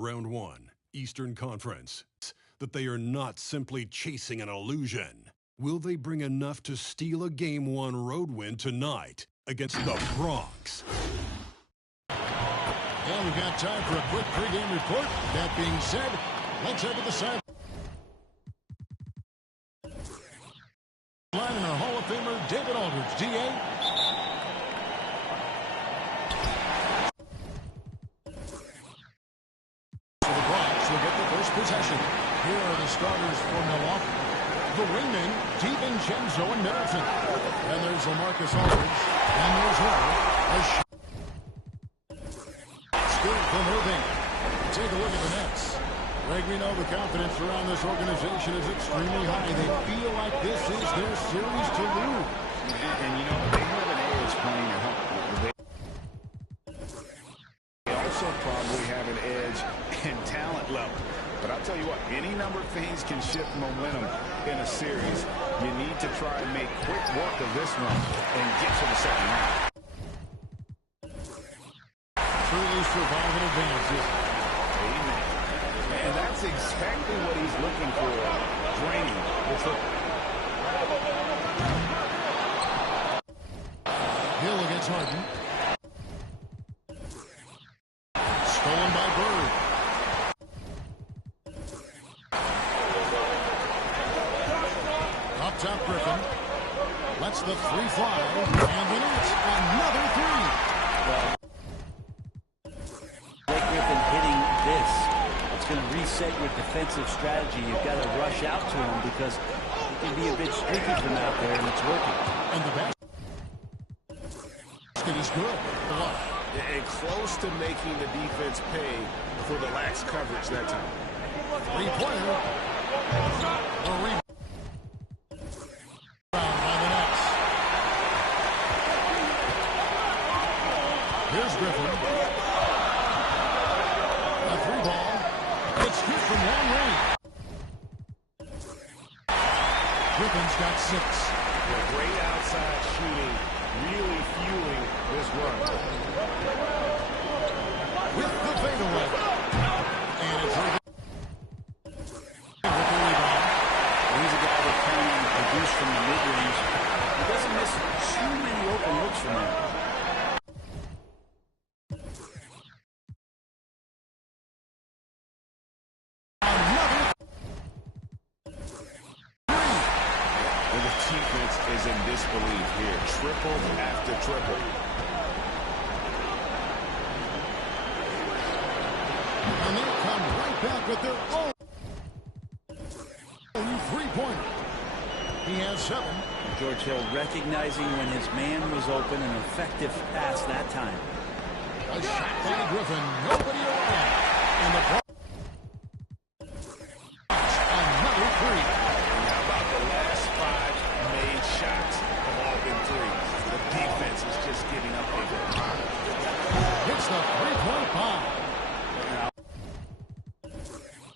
Round 1, Eastern Conference. That they are not simply chasing an illusion. Will they bring enough to steal a Game 1 road win tonight against the Bronx? Well, we've got time for a quick pregame report. That being said, let's head to the side. Line and our Hall of Famer, David Aldridge. DA. So the Bronx will get the first possession. Here are the starters for Milwaukee. The wingmen, DiVincenzo and Middleton. And there's LaMarcus Aldridge. And there's Hurd. Good from Irving. Take a look at the Nets. Greg, we know the confidence around this organization is extremely high. They feel like this is their series to lose. And you know, they have an edge playing at home. They also probably have an edge in talent level. But I'll tell you what, any number of things can shift momentum in a series. You need to try and make quick work of this one and get to the second round. Truly surviving advances. Amen. And that's exactly what he's looking for. Draining. Hill against Harden. Stolen by Bird. Up top, Griffin. Lets the three fly. And then it's another three. Well, Griffin hitting this, it's going to reset your defensive strategy. You've got to rush out to him because he can be a bit streaky from out there, and it's working. And the basket is good. And close to making the defense pay for the lax coverage that time. Three-pointer. The rebound by the Nets. Here's Griffin. A three ball. It's good from long range. Griffin's got 6. Great outside shooting, really fueling this run. With the fadeaway. And it's Irving with the rebound. He's a guy that can produce from the mid-range. He doesn't miss too many open looks from there. Defense is in disbelief here. Triple after triple. And they come right back with their own three-pointer. He has 7. George Hill recognizing when his man was open, an effective pass that time. A shot by Griffin. Nobody around. And the ball. Another 3. How about the last 5 made shots have all been threes? The defense is just giving up a good time. Hits the three-point bomb.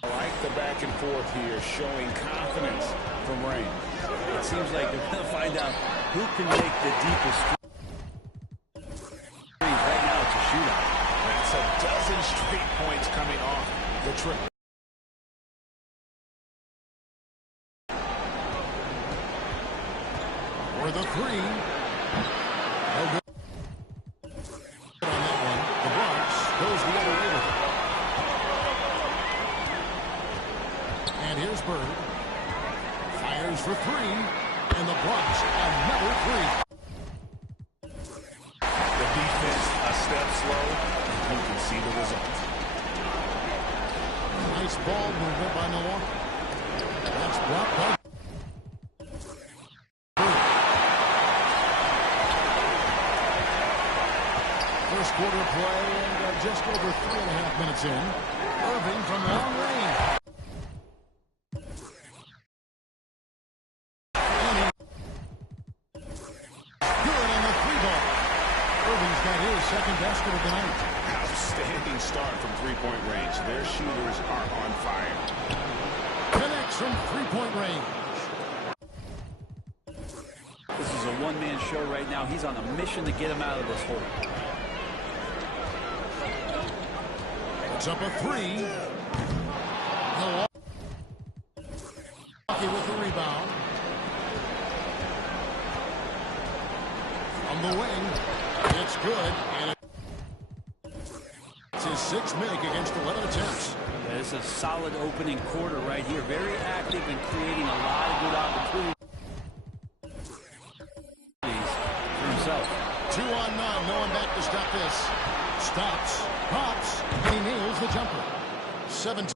I like the back and forth here, showing confidence from Rain. It seems like they're going to find out who can make the deepest threes. Right now it's a shootout. That's a dozen straight points coming off the triple. For the 3. No good on that one. The Bronx goes the other way with it. And here's Bird. Fires for 3. And the Bronx, another 3. The defense a step slow. You can see the result. Nice ball movement by Milwaukee. That's blocked by first quarter play, and just over 3.5 minutes in. Irving from long range. Good on the 3-ball. Irving's got his second basket of the night. Outstanding start from three-point range. Their shooters are on fire. Connects from three-point range. This is a one-man show right now. He's on a mission to get him out of this hole. Puts up a three. Milwaukee with the rebound. From the wing. It's good. And it's his sixth make against 11 attempts. Yeah, it's a solid opening quarter right here. Very active and creating a lot of good opportunities for himself. 2 on 9. No one back to stop this. Stops. Pops. And he nails the jumper. 17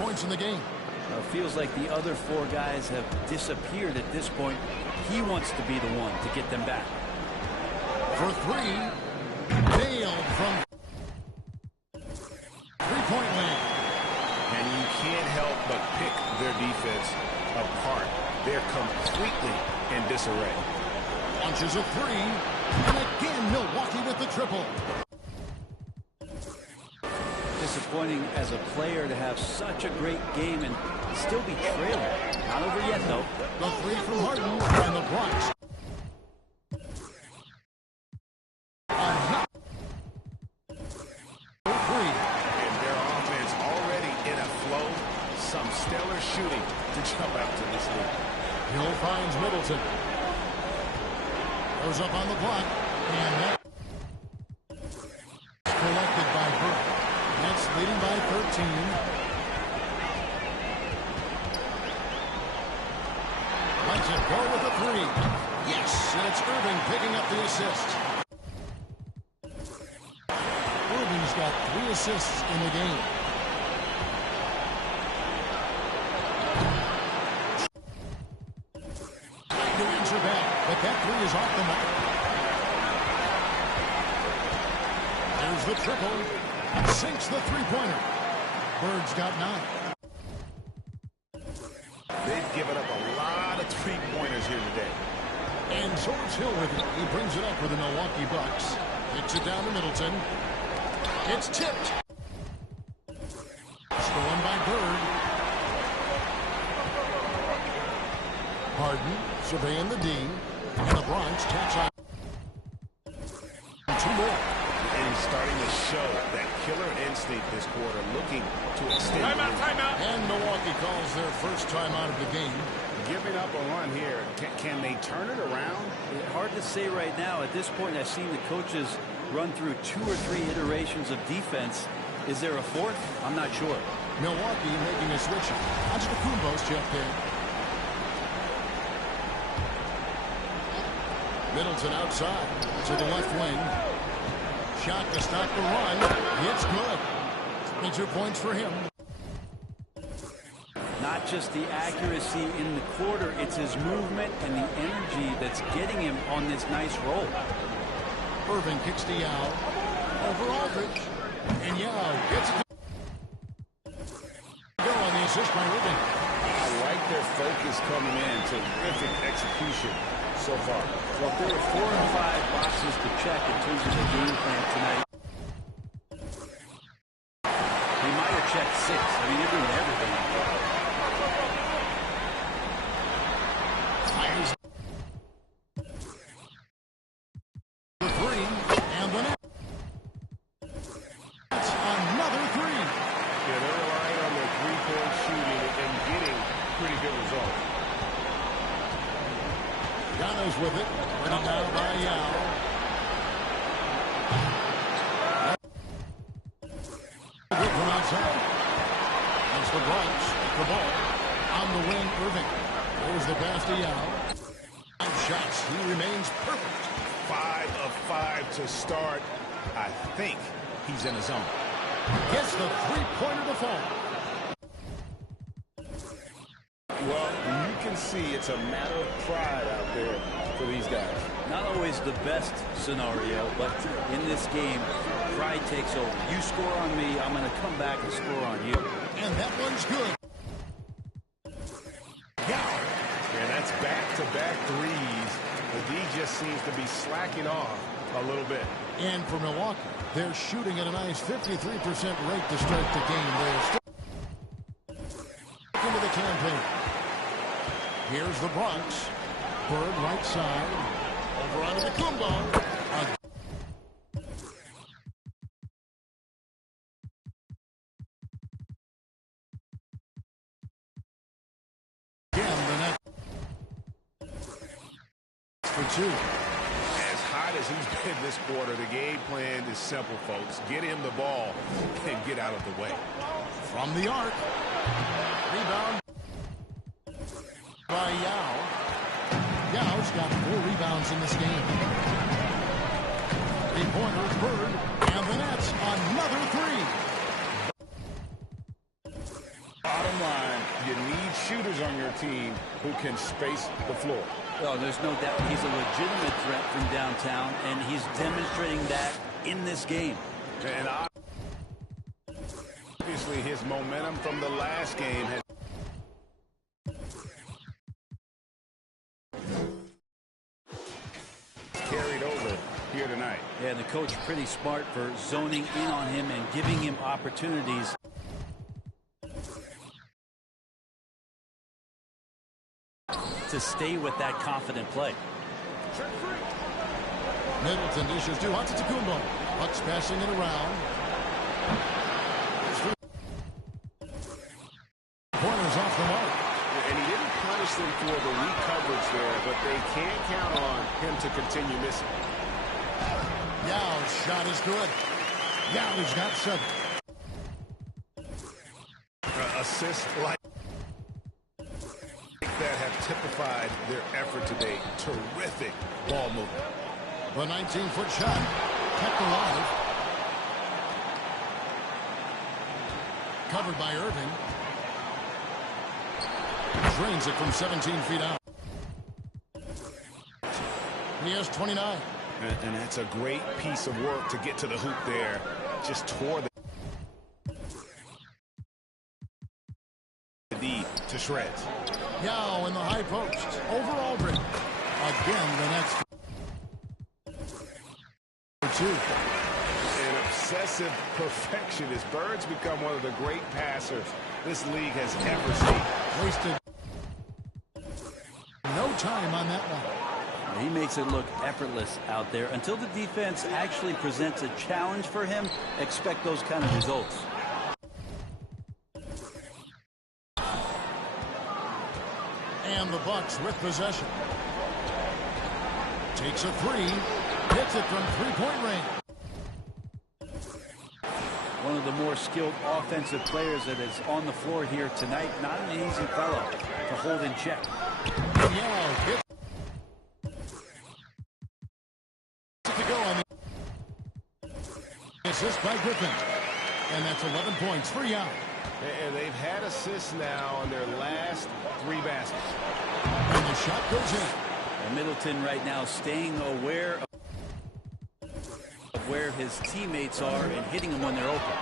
points in the game. It feels like the other four guys have disappeared at this point. He wants to be the one to get them back. For three. Nailed from three-point land. And you can't help but pick their defense apart. They're completely in disarray. Launches a three. And again, Milwaukee with the triple. Disappointing as a player to have such a great game and still be trailing. Not over yet, though. The three from Harden and the Bronx. And their offense already in a flow. Some stellar shooting to jump out to this lead. Hill finds Middleton. Goes up on the block. And that collected by Burke. Nets leading by 13. Lets it go with a three. Yes, and it's Irving picking up the assist. Irving's got 3 assists in the game. Trying to answer back, but that three is off the mark. There's the triple. Sinks the three-pointer. Bird's got 9. They've given up a lot of three-pointers here today. And George Hill with it. He brings it up for the Milwaukee Bucks. Kicks it down to Middleton. It's tipped. Stolen by Bird. Harden surveying the D. And the Bronx taps on 2 more. And he's starting to show that killer instinct this quarter, looking to extend. Timeout. And Milwaukee calls their first timeout of the game. Giving up a run here. Can they turn it around? Hard to say right now. At this point, I've seen the coaches run through 2 or 3 iterations of defense. Is there a fourth? I'm not sure. Milwaukee making a switch. Antetokounmpo's checked in. Middleton outside to the left wing. Shot to stop the run. It's good. 22 points for him. Not just the accuracy in the quarter, it's his movement and the energy that's getting him on this nice roll. Irving kicks to Yao. Over Aldridge. And Yao gets it. Go on the assist by Irving. I like their focus coming in. Terrific execution so far. Well, there are 4 and 5 boxes to check in terms of the game plan tonight. He might have checked 6. I mean, they're doing everything. Fires the three. And the net. That's another three. Yeah, they're relying on their three-point shooting and getting pretty good results. Yano's with it. Bring it down by Yao. Good from outside. That's the Bronx. The ball. On the wing, Irving. There's the pass to Yao. 5 shots. He remains perfect. 5 of 5 to start. I think he's in the zone. Gets the three-pointer to fall. Well, you can see it's a matter of pride out there for these guys. Not always the best scenario, but in this game, pride takes over. You score on me, I'm going to come back and score on you. And that one's good. Yeah, that's back-to-back threes. The D just seems to be slacking off a little bit. And for Milwaukee, they're shooting at a nice 53% rate to start the game. They're still into the campaign. Here's the Bronx. Bird right side. Over onto the Kumbo. two. As hot as he's been this quarter, the game plan is simple, folks. Get him the ball and get out of the way. From the arc. Rebound by Yao. Yao's got 4 rebounds in this game. 3-pointer, Bird, and the Nets another 3. Bottom line, you need shooters on your team who can space the floor. Well, there's no doubt he's a legitimate threat from downtown, and he's demonstrating that in this game. And obviously his momentum from the last game has carried over here tonight. Yeah, the coach pretty smart for zoning in on him and giving him opportunities. To stay with that confident play. Middleton dishes to Antetokounmpo. Bucks passing it around. Corners off the mark. And he didn't punish them for the weak coverage there, but they can't count on him to continue missing. Yao's shot is good. Yao's got 7. Assists like that have typified their effort today. Terrific ball movement. The 19-foot shot kept alive. Covered by Irving. Drains it from 17 feet out. He has 29. And that's a great piece of work to get to the hoop there. Just tore the D to shreds. Yao in the high post. Over Aldridge. Again, the next 2. An obsessive perfectionist. Bird's become one of the great passers this league has ever seen. Wasted no time on that one. He makes it look effortless out there. Until the defense actually presents a challenge for him, expect those kind of results. And the Bucks with possession. Takes a 3. Hits it from 3-point range. One of the more skilled offensive players that is on the floor here tonight. Not an easy fellow to hold in check. Yao hits to go on the assist by Griffin. And that's 11 points for Yao. And they've had assists now on their last 3 baskets. And the shot goes in. And Middleton right now staying aware of where his teammates are and hitting them when they're open.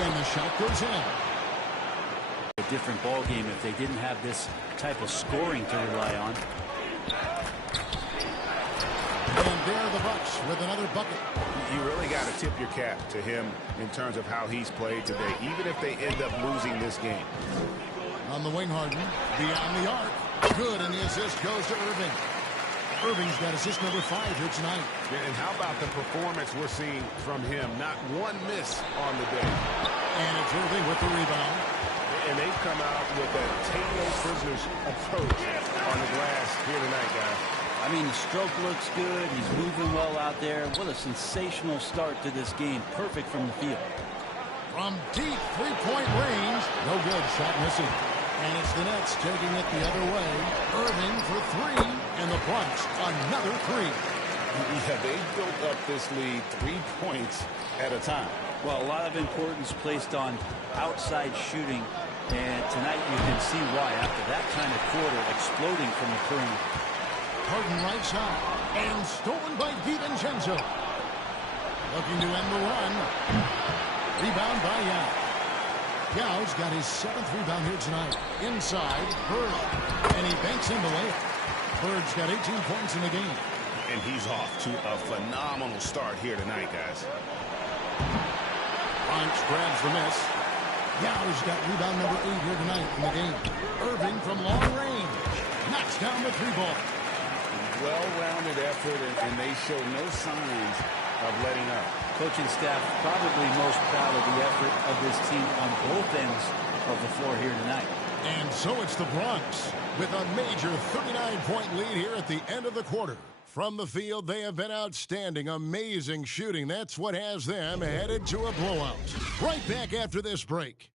And the shot goes in. A different ball game if they didn't have this type of scoring to rely on. And there are the Bucks with another bucket. You really got to tip your cap to him in terms of how he's played today, even if they end up losing this game. On the wing, Harden. Beyond the arc. Good, and the assist goes to Irving. Irving's got assist number 5 here tonight. And how about the performance we're seeing from him? Not one miss on the day. And it's Irving with the rebound. And they've come out with a take no prisoners approach on the glass here tonight, guys. I mean, the stroke looks good. He's moving well out there. What a sensational start to this game. Perfect from the field. From deep 3-point range. No good. Shot missing. And it's the Nets taking it the other way. Irving for 3. And the Bucks another 3. Yeah, they built up this lead 3 points at a time. Well, a lot of importance placed on outside shooting. And tonight you can see why after that kind of quarter exploding from the perimeter. Harden right side. And stolen by DiVincenzo. Looking to end the run. Rebound by Yao. Yao's got his 7th rebound here tonight. Inside, Bird. And he banks in the layup. Bird's got 18 points in the game. And he's off to a phenomenal start here tonight, guys. Bronx grabs the miss. Yao's got rebound number 8 here tonight in the game. Irving from long range. Knocks down the 3 ball. Well-rounded effort, and they show no signs of letting up. Coaching staff probably most proud of the effort of this team on both ends of the floor here tonight. And so it's the Bronx with a major 39-point lead here at the end of the quarter. From the field, they have been outstanding, amazing shooting. That's what has them headed to a blowout. Right back after this break.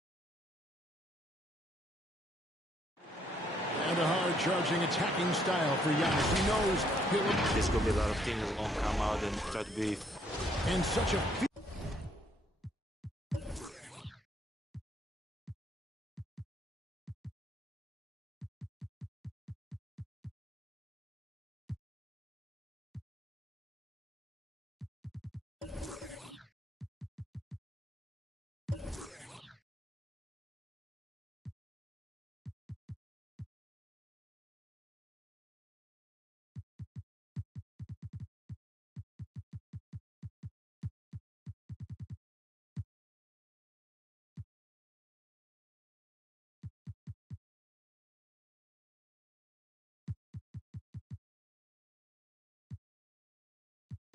And a hard-charging, attacking style for Giannis. He knows he'll... There's going to be a lot of teams that won't come out and try to be... And such a...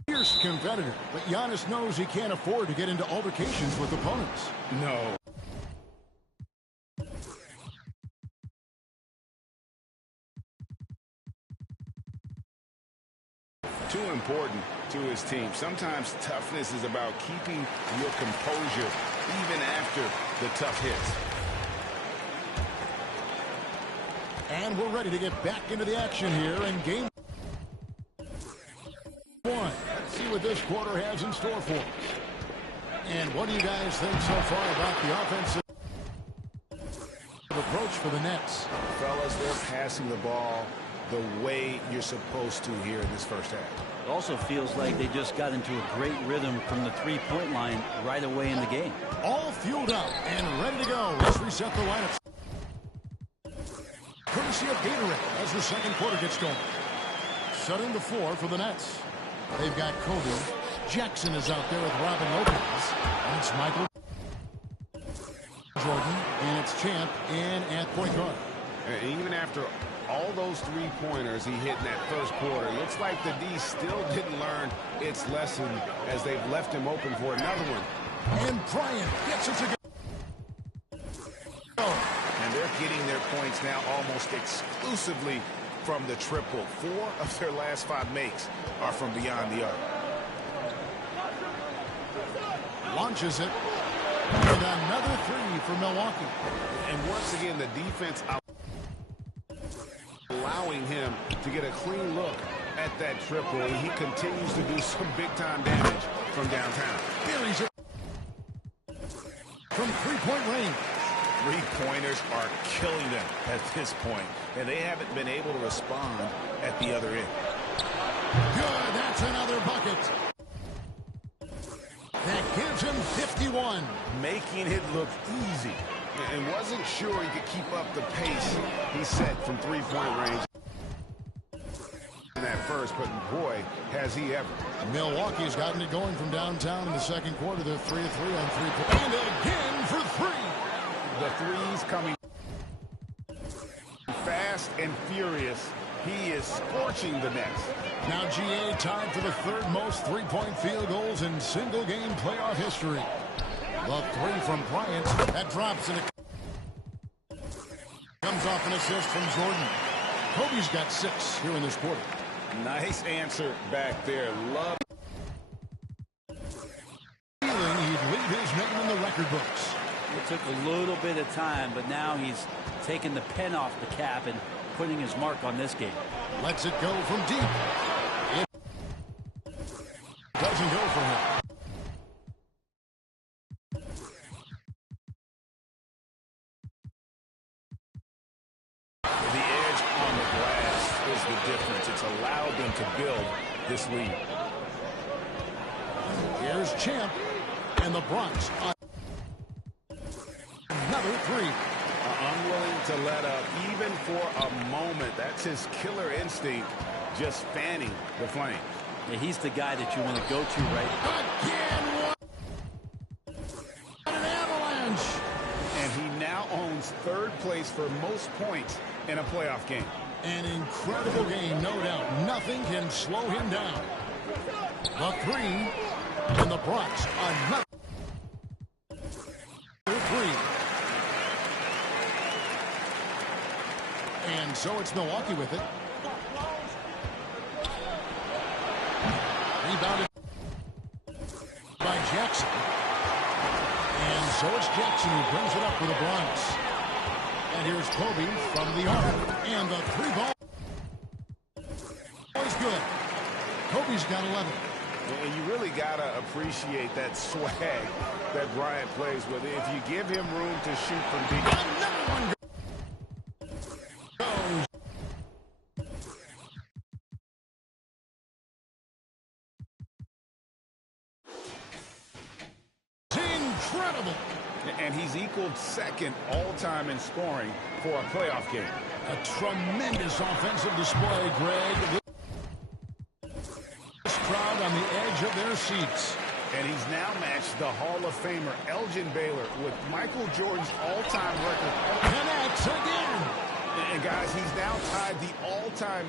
fierce competitor, but Giannis knows he can't afford to get into altercations with opponents. No. Too important to his team. Sometimes toughness is about keeping your composure even after the tough hits. And we're ready to get back into the action here in game one. Let's see what this quarter has in store for us. And what do you guys think so far about the offensive approach for the Nets? Fellas, they're passing the ball the way you're supposed to here in this first half. It also feels like they just got into a great rhythm from the three-point line right away in the game. All fueled up and ready to go. Let's reset the lineup. Courtesy of Gatorade as the second quarter gets going. Setting the floor for the Nets. They've got Kobe. Jackson is out there with Robin Lopez. And it's Michael Jordan. And it's Champ in at point guard. And even after all those three-pointers he hit in that first quarter, looks like the D still didn't learn its lesson as they've left him open for another one. And Bryant gets it to go. And they're getting their points now almost exclusively from the triple. 4 of their last 5 makes are from beyond the arc. Launches it. And another three for Milwaukee. And once again, the defense allowing him to get a clean look at that triple. And he continues to do some big-time damage from downtown. Buries it from three-point range. Three-pointers are killing them at this point, and they haven't been able to respond at the other end. Good, that's another bucket. That gives him 51. Making it look easy, and wasn't sure he could keep up the pace he set from three-point range in that first, but boy, has he ever. Milwaukee's gotten it going from downtown in the second quarter. They're 3 of 3 on three-point. And again for 3. The threes coming fast and furious. He is scorching the Nets. Now GA tied for the third most three-point field goals in single-game playoff history. The three from Bryant. That drops and it comes off an assist from Jordan. Kobe's got 6 here in this quarter. Nice answer back there. Love. Feeling he'd leave his name in the record books. It took a little bit of time, but now he's taking the pen off the cap and putting his mark on this game. Lets it go from deep. It doesn't go for him. The edge on the glass is the difference. It's allowed them to build this lead. Here's Champ and the Bronx. Another three. Unwilling to let up even for a moment. That's his killer instinct, just fanning the flame. Yeah, he's the guy that you want to go to, right? Again, what an avalanche. And he now owns third place for most points in a playoff game. An incredible game, no doubt. Nothing can slow him down. The three, and the Bronx, another three. And so it's Milwaukee with it. Rebounded by Jackson. And so it's Jackson who brings it up for the Bronx. And here's Kobe from the arc. And the three ball is good. Kobe's got 11. And you really got to appreciate that swag that Bryant plays with. If you give him room to shoot from deep. Another one goes. Incredible. And he's equaled second all-time in scoring for a playoff game. A tremendous offensive display, Greg. This crowd on the edge of their seats. And he's now matched the Hall of Famer Elgin Baylor with Michael Jordan's all-time record. Connects again. And guys, he's now tied the all-time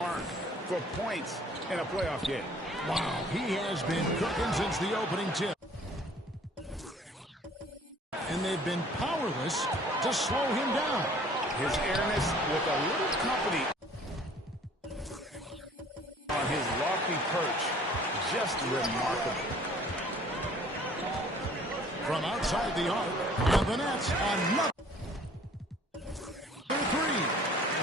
mark for points in a playoff game. Wow, he has been cooking since the opening tip. And they've been powerless to slow him down. His airness with a little company on his lofty perch. Just remarkable. From outside the arc, and the Nets another three.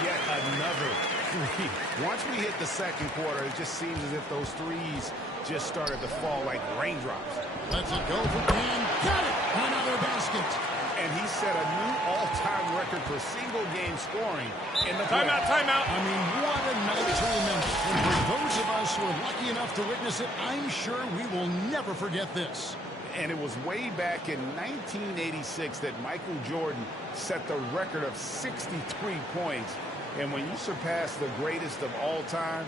Yet another three. Once we hit the second quarter, it just seems as if those threes just started to fall like raindrops. Lets it go for Dan. Got it! Another basket. And he set a new all-time record for single-game scoring in the Timeout, timeout. I mean, what a night to remember. And for those of us who are lucky enough to witness it, I'm sure we will never forget this. And it was way back in 1986 that Michael Jordan set the record of 63 points. And when you surpass the greatest of all time,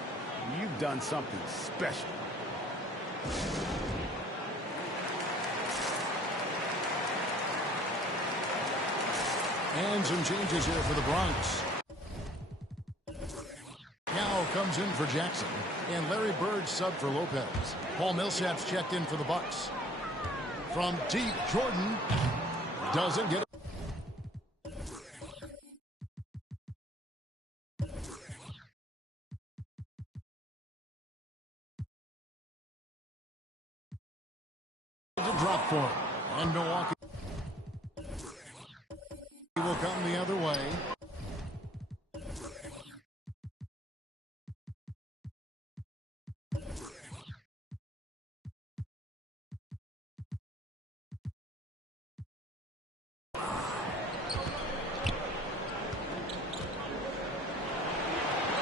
you've done something special. And some changes here for the Bronx. Now comes in for Jackson. And Larry Bird sub for Lopez. Paul Millsap's checked in for the Bucks. From deep, Jordan doesn't get it. It's a drop for him. And Milwaukee will come the other way.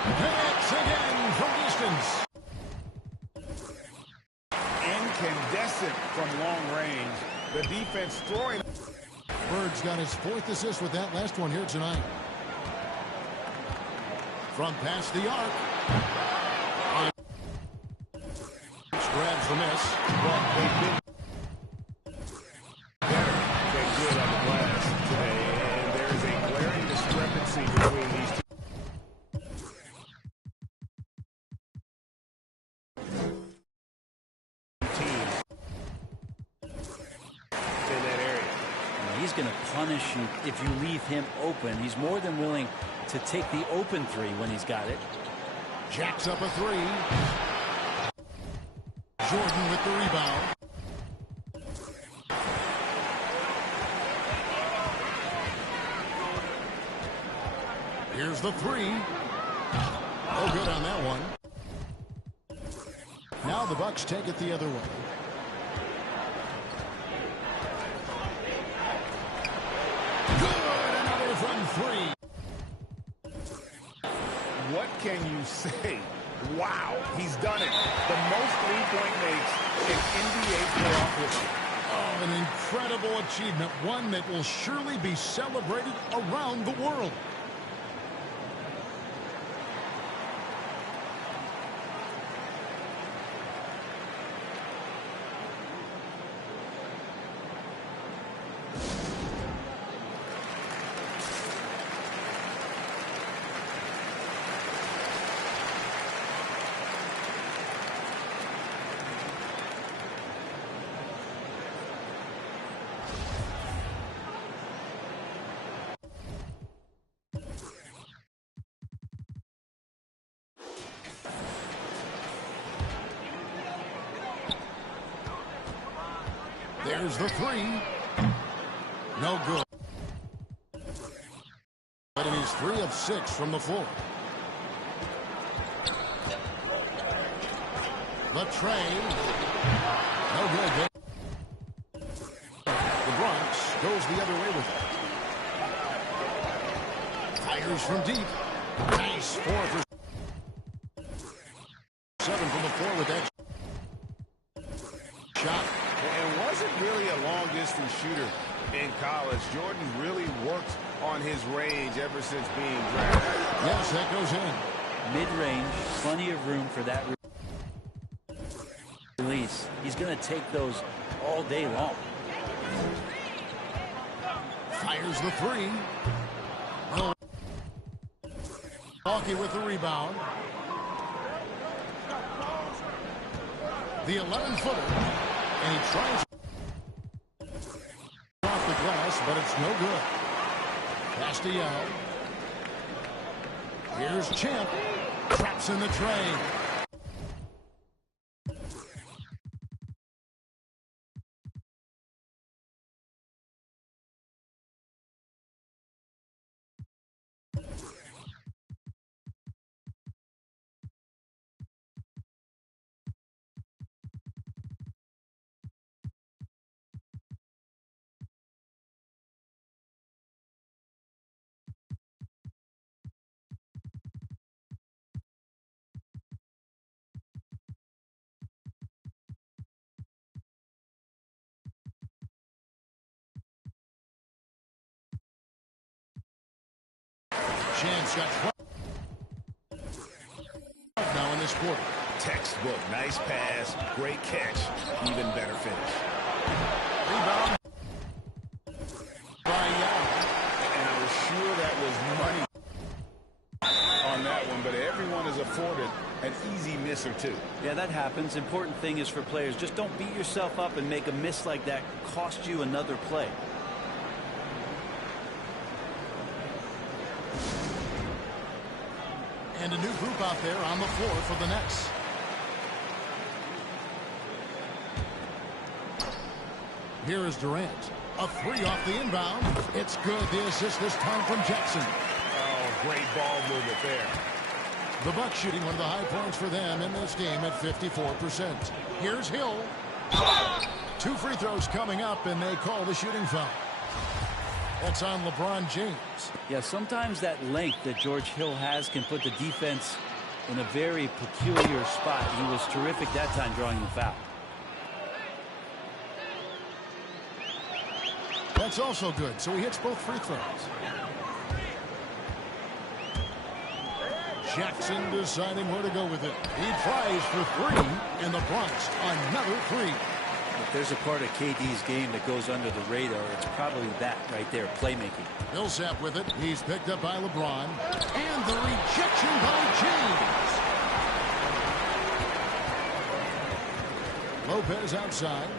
Connects again from distance. Incandescent from long range. The defense throwing. Bird's got his fourth assist with that last one here tonight. From past the arc. Grabs the miss. Well, they've been better than good on the glass today. And there is a glaring discrepancy between these two teams in that area. He's going to punish you if you leave him open. He's more than willing to take the open three when he's got it. Jacks up a three. Jordan with the rebound. Here's the three. Oh, good on that one. Now the Bucks take it the other way. Good, another from three. What can you say? Wow, he's done it. The most three-point makes in NBA playoff history. Oh, an incredible achievement, one that will surely be celebrated around the world. Here's the three. No good. But he's 3 of 6 from the floor. The tray. No good. The Bronx goes the other way with it. Fires from deep. Nice 4 for 7 from the floor with that shot. And wasn't really a long-distance shooter in college. Jordan really worked on his range ever since being drafted. Yes, that goes in. Mid-range, plenty of room for that release. He's going to take those all day long. Fires the three. Milwaukee with the rebound. The 11-footer. And he tries off the glass, but it's no good. Castiel. Here's Champ. Traps in the tray. Chance got 12 now in this quarter. Textbook. Nice pass. Great catch. Even better finish. Rebound by Young. And I was sure that was money on that one, but everyone is afforded an easy miss or two. Yeah, that happens. Important thing is for players, just don't beat yourself up and make a miss like that cost you another play. And a new group out there on the floor for the Nets. Here is Durant. A three off the inbound. It's good. The assist this time from Jackson. Oh, great ball movement there. The Bucks shooting one of the high points for them in this game at 54%. Here's Hill. 2 free throws coming up, and they call the shooting foul. That's on LeBron James. Yeah, sometimes that length that George Hill has can put the defense in a very peculiar spot. He was terrific that time drawing the foul. That's also good, so he hits both free throws. Jackson deciding where to go with it. He tries for 3, and the Bronx another 3. If there's a part of KD's game that goes under the radar, it's probably that right there, playmaking. Millsap with it. He's picked up by LeBron. And the rejection by James. Lopez outside.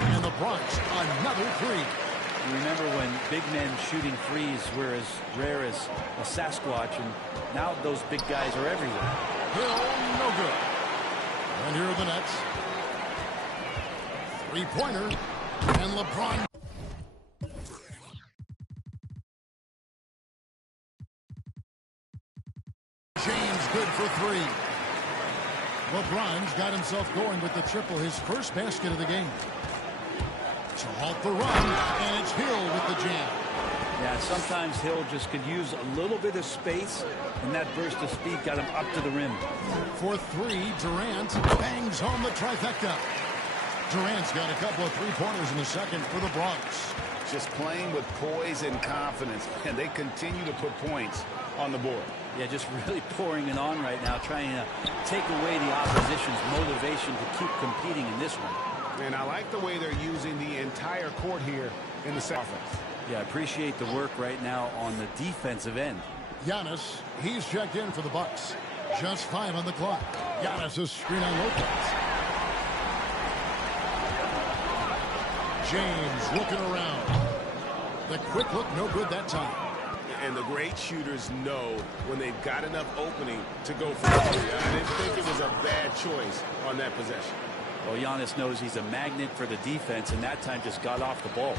And the Bronx another 3. You remember when big men shooting threes were as rare as a Sasquatch, and now those big guys are everywhere. Hill, no good. And here are the Nets. Three-pointer. And LeBron. James good for 3. LeBron's got himself going with the triple, his first basket of the game. To halt the run, and it's Hill with the jam. Yeah, sometimes Hill just could use a little bit of space, and that burst of speed got him up to the rim. For 3, Durant bangs home the trifecta. Durant's got a couple of three-pointers in the second for the Bronx. Just playing with poise and confidence, and they continue to put points on the board. Yeah, just really pouring it on right now, trying to take away the opposition's motivation to keep competing in this one. And I like the way they're using the entire court here in the offense. Yeah, I appreciate the work right now on the defensive end. Giannis, he's checked in for the Bucks. Just 5 on the clock. Giannis is screen on Lopez. James looking around. The quick look, no good that time. And the great shooters know when they've got enough opening to go for the 3. I didn't think it was a bad choice on that possession. Well, Giannis knows he's a magnet for the defense, and that time just got off the ball.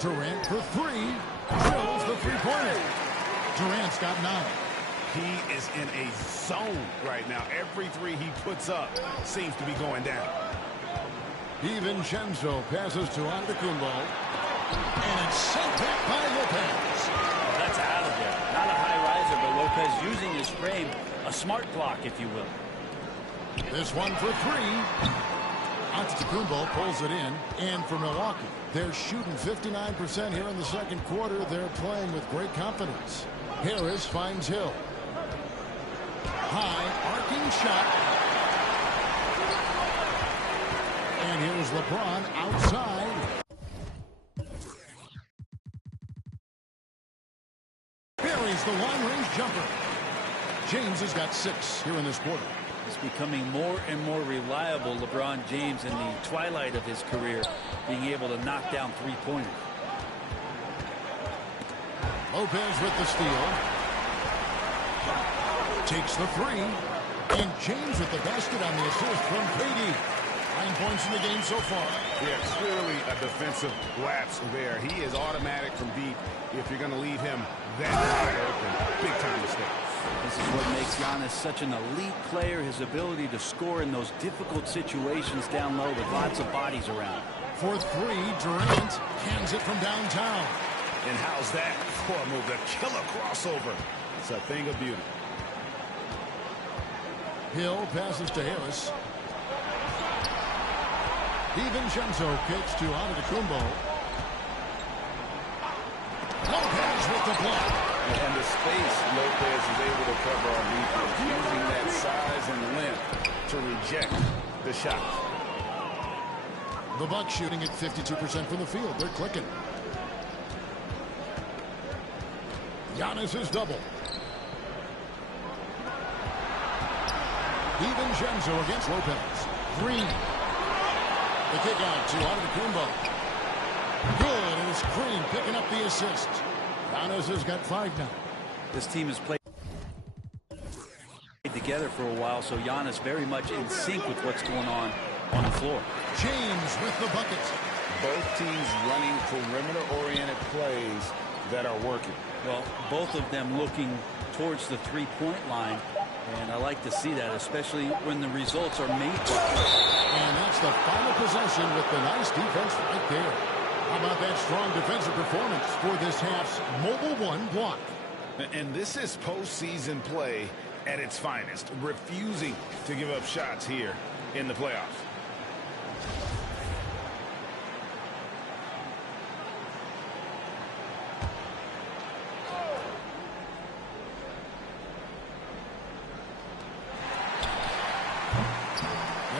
Durant for three. Drills the three-pointer. Durant's got 9. He is in a zone right now. Every three he puts up seems to be going down. DiVincenzo passes to Antetokounmpo. And it's sent back by Lopez. Oh, that's out of there. Not a high riser, but Lopez using his frame. A smart block, if you will. This one for three. Antetokounmpo pulls it in. And for Milwaukee, they're shooting 59% here in the second quarter. They're playing with great confidence. Harris finds Hill. High arcing shot. And here's LeBron outside. Buries the long-range jumper. James has got 6 here in this quarter. It's becoming more and more reliable, LeBron James, in the twilight of his career, being able to knock down three-pointers. Lopez with the steal. Takes the 3. And James with the basket on the assist from KD. 9 points in the game so far. Yeah, clearly a defensive lapse there. He is automatic from deep if you're going to leave him that wide open. Big time mistake. This is what makes Giannis such an elite player, his ability to score in those difficult situations down low with lots of bodies around. For 3, Durant hands it from downtown. And how's that for a move? The killer crossover. It's a thing of beauty. Hill passes to Harris. DiVincenzo kicks to Antetokounmpo. Lopez with the block. And the space Lopez is able to cover on defense, using that size and length To reject the shot. The Bucks shooting at 52% from the field. They're clicking. Giannis is double. DiVincenzo against Lopez. 3. The kick out to Antetokounmpo. Good, and it's Green picking up the assist. Giannis has got 5 now. This team has played together for a while, so Giannis very much in sync with what's going on the floor. James with the bucket. Both teams running perimeter-oriented plays that are working. Well, both of them looking towards the three-point line, and I like to see that, especially when the results are made. And that's the final possession with the nice defense right there. How about that strong defensive performance for this half's Mobile One block? And this is postseason play at its finest, refusing to give up shots here in the playoffs.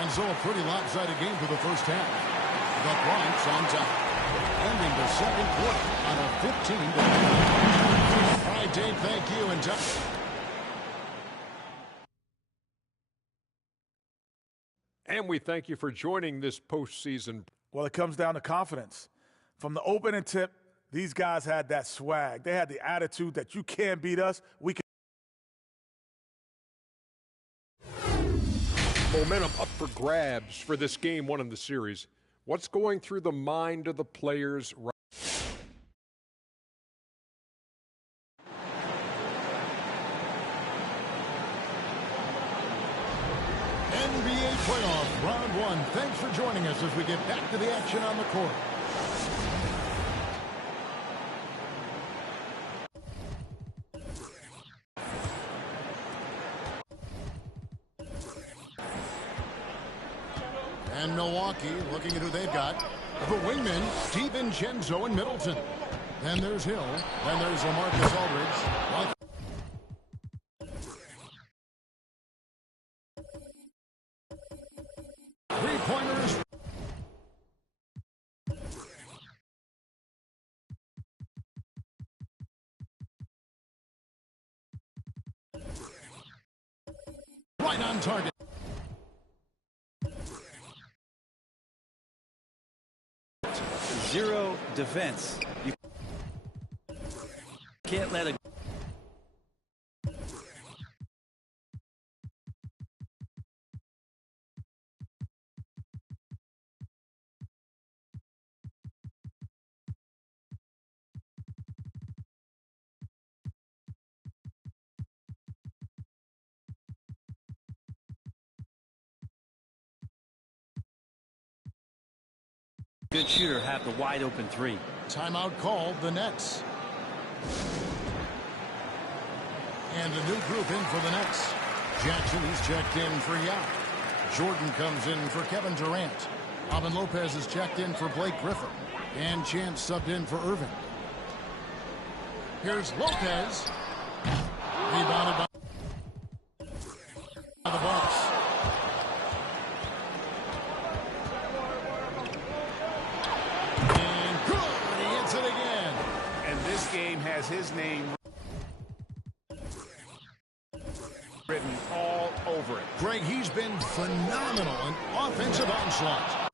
And so a pretty lopsided game for the first half. The Bronx on top, ending the second quarter on a 15-9. All right, Dave, thank you. And And we thank you for joining this postseason. Well, it comes down to confidence. From the opening tip, these guys had that swag. They had the attitude that you can't beat us. We can. Momentum up for grabs for this game 1 in the series. What's going through the mind of the players right NBA playoff round 1. Thanks for joining us as we get back to the action on the court. And Milwaukee looking at who they've got. The wingmen, DiVincenzo and Middleton. Then there's Hill. Then there's LaMarcus Aldridge. Three-pointers. Right on target. Zero defense. You can't let a good shooter have the wide open three. Timeout called, the Nets. And a new group in for the Nets. Jackson, he's checked in for Yao. Jordan comes in for Kevin Durant. Robin Lopez is checked in for Blake Griffin. And Chance subbed in for Irving. Here's Lopez. Rebounded by the Bucks. And good. He hits it again. And this game has his name written all over it. Greg, he's been phenomenal in offensive onslaught.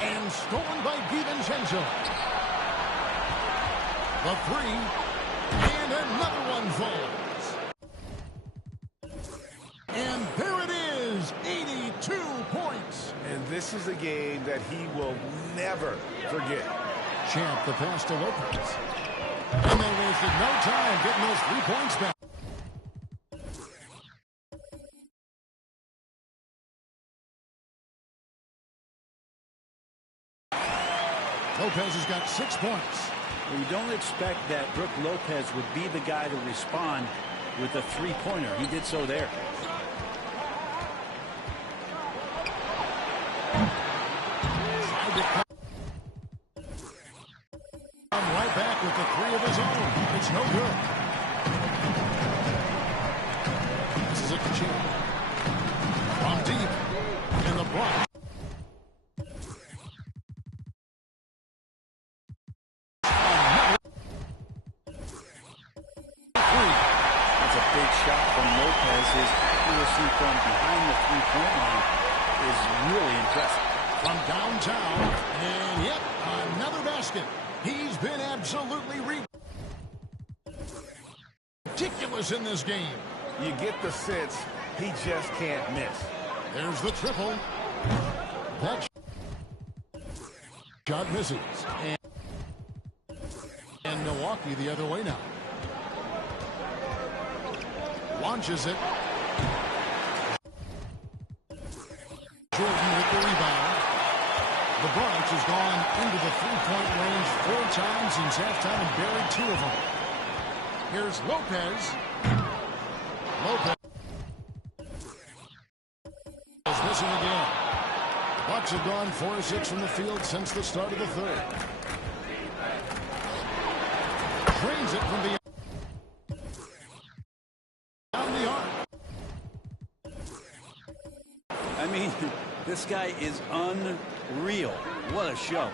And stolen by DiVincenzo. The three. And another one falls. And there it is. 82 points. And this is a game that he will never forget. Champ, the pass to Lopez. And they wasted no time getting those 3 points back. Lopez has got 6 points. Well, you don't expect that Brook Lopez would be the guy to respond with a three-pointer. He did so there. Right back with the three of his own. It's no good. This is a Champ. From deep in the Bronx. That's a big shot from Lopez. His accuracy from behind the three-point line is really impressive. From downtown, and yep, another basket. He's been absolutely ridiculous in this game. You get the sense he just can't miss. There's the triple. That shot misses. And Milwaukee the other way now. Launches it. Jordan with the rebound. The Bronx has gone into the three-point range 4 times since halftime and buried 2 of them. Here's Lopez. Lopez is missing again. Bucks have gone 4 of 6 from the field since the start of the third. Drains it from the down the arc. I mean, this guy is unreal. What a show.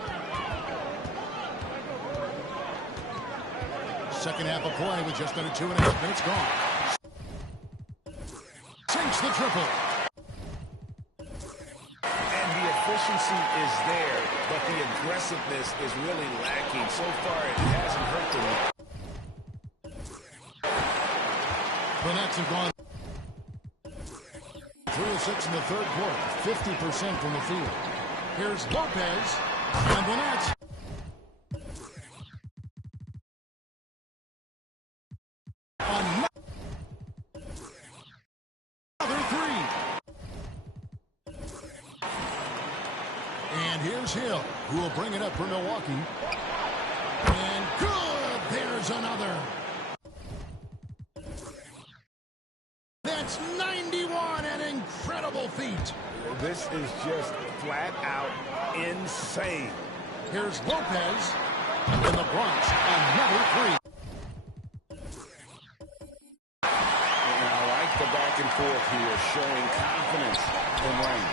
Second half of play with just under 2.5 minutes gone. Sinks the triple. And the efficiency is there, but the aggressiveness is really lacking. So far, it hasn't hurt them. The Nets have gone 3 of 6 in the third quarter, 50% from the field. Here's Lopez, and the Nets. Another 3. And here's Hill, who will bring it up for Milwaukee. And good! There's another. That's 91, an incredible feat. This is just flat out insane. Here's Lopez in the Bronx, another 3. And I like the back and forth here, showing confidence in Wayne.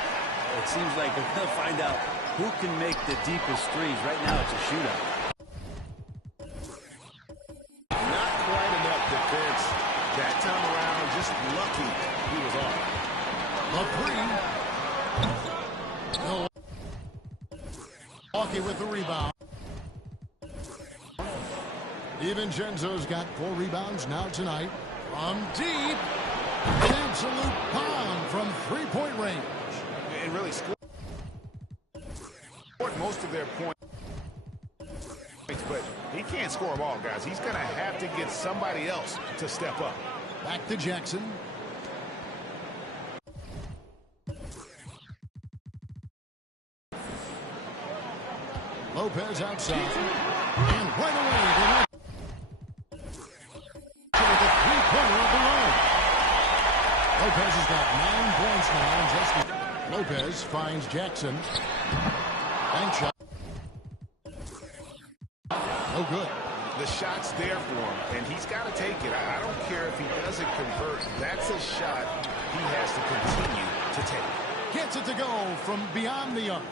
It seems like we're going to find out who can make the deepest threes. Right now, it's a shootout. Not quite enough defense. That time around, just lucky he was off. The 3. Milwaukee with the rebound. DiVincenzo's got 4 rebounds now tonight. From deep, an absolute bomb from 3-point range. And really scored most of their points, but he can't score them all, guys. He's going to have to get somebody else to step up. Back to Jackson. Lopez outside. And right away, they're with the three-pointer of the road. Lopez has got 9 points now. And Lopez finds Jackson. Bank shot. No good. The shot's there for him, and he's got to take it. I don't care if he doesn't convert. That's a shot he has to continue to take. Gets it to go from beyond the arc.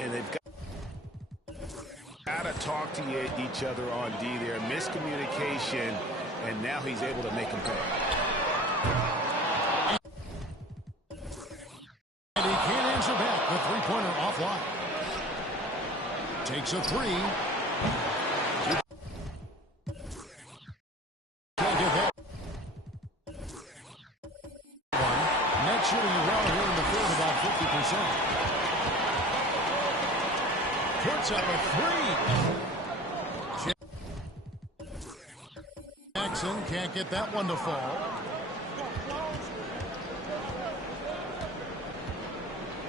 And they've got to talk to each other on D there. Miscommunication, and now he's able to make them pay. And he can't answer back. The three-pointer offline. Takes a three. Can't get that one. Net shooting well here in the third, about 50%. Puts up a three. Jackson can't get that one to fall.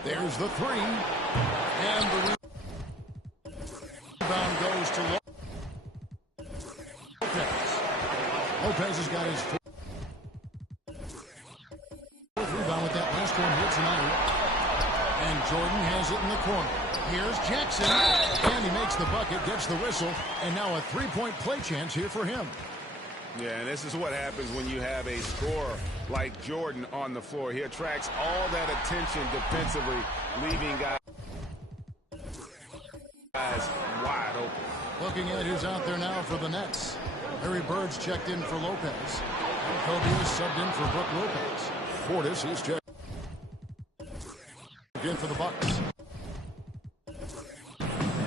There's the three. And the rebound goes to Lopez. Lopez has got his fourth rebound with that last one here tonight. And Jordan has it in the corner. Here's Jackson. And he makes the bucket, gets the whistle, and now a three-point play chance here for him. Yeah, and this is what happens when you have a scorer like Jordan on the floor. He attracts all that attention defensively, leaving guys wide open. Looking at who's out there now for the Nets. Larry Bird's checked in for Lopez. And Kobe is subbed in for Brook Lopez. Portis is checked in for the Bucks.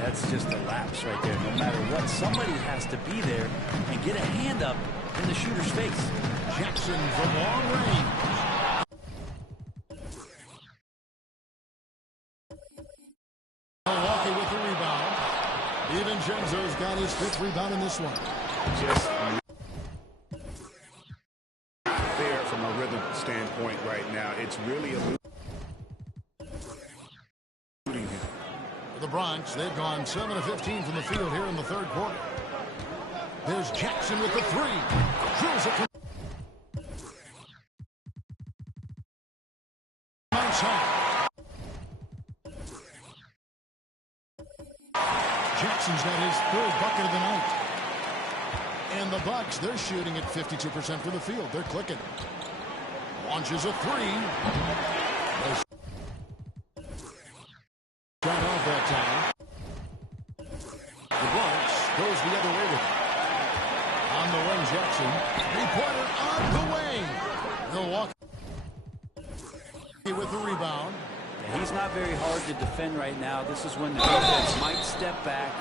That's just a lapse right there. No matter what, somebody has to be there and get a hand up in the shooter's face. Jackson from long range. Milwaukee with the rebound. DiVincenzo's got his fifth rebound in this one. Just there from a rhythm standpoint right now. It's really eluding him. The Bronx, they've gone 7 of 15 from the field here in the third quarter. There's Jackson with the three. Drills it from outside. Jackson's got his third bucket of the night. And the Bucks, they're shooting at 52% from the field. They're clicking. Launches a three. Shot off that time. The Bronx goes the other way with it. On the wing, Jackson. Three-pointer on the way. Milwaukee with the rebound. Yeah, he's not very hard to defend right now. This is when the defense might step back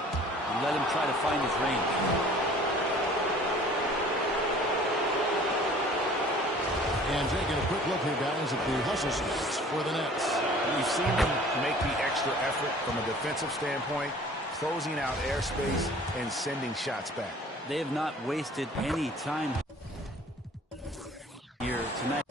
and let him try to find his range. And taking a quick look here, guys, at the hustle stats for the Nets. We've seen them make the extra effort from a defensive standpoint, closing out airspace and sending shots back. They have not wasted any time here tonight.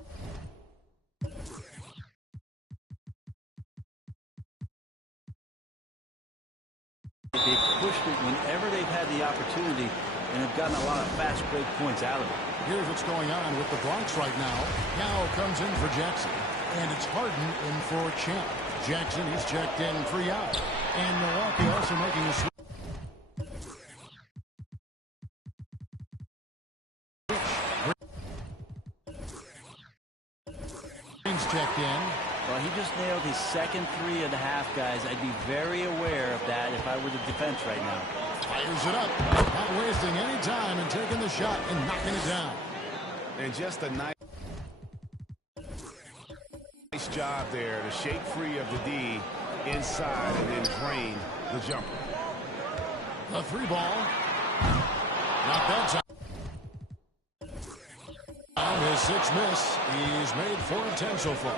They've pushed it whenever they've had the opportunity and have gotten a lot of fast break points out of it. Here's what's going on with the Bronx right now. Now comes in for Jackson. And it's Harden in for Champ. Jackson, he's checked in for Yao. And Milwaukee also making a switch. Green's checked in. Well, he just nailed his second 3.5, guys. I'd be very aware of that if I were the defense right now. Fires it up. Not wasting any time and taking the shot and knocking it down. And just a nice job there to shake free of the D inside and then drain the jumper. The three ball. Not that time. His sixth miss. He's made 4 of 10 so far.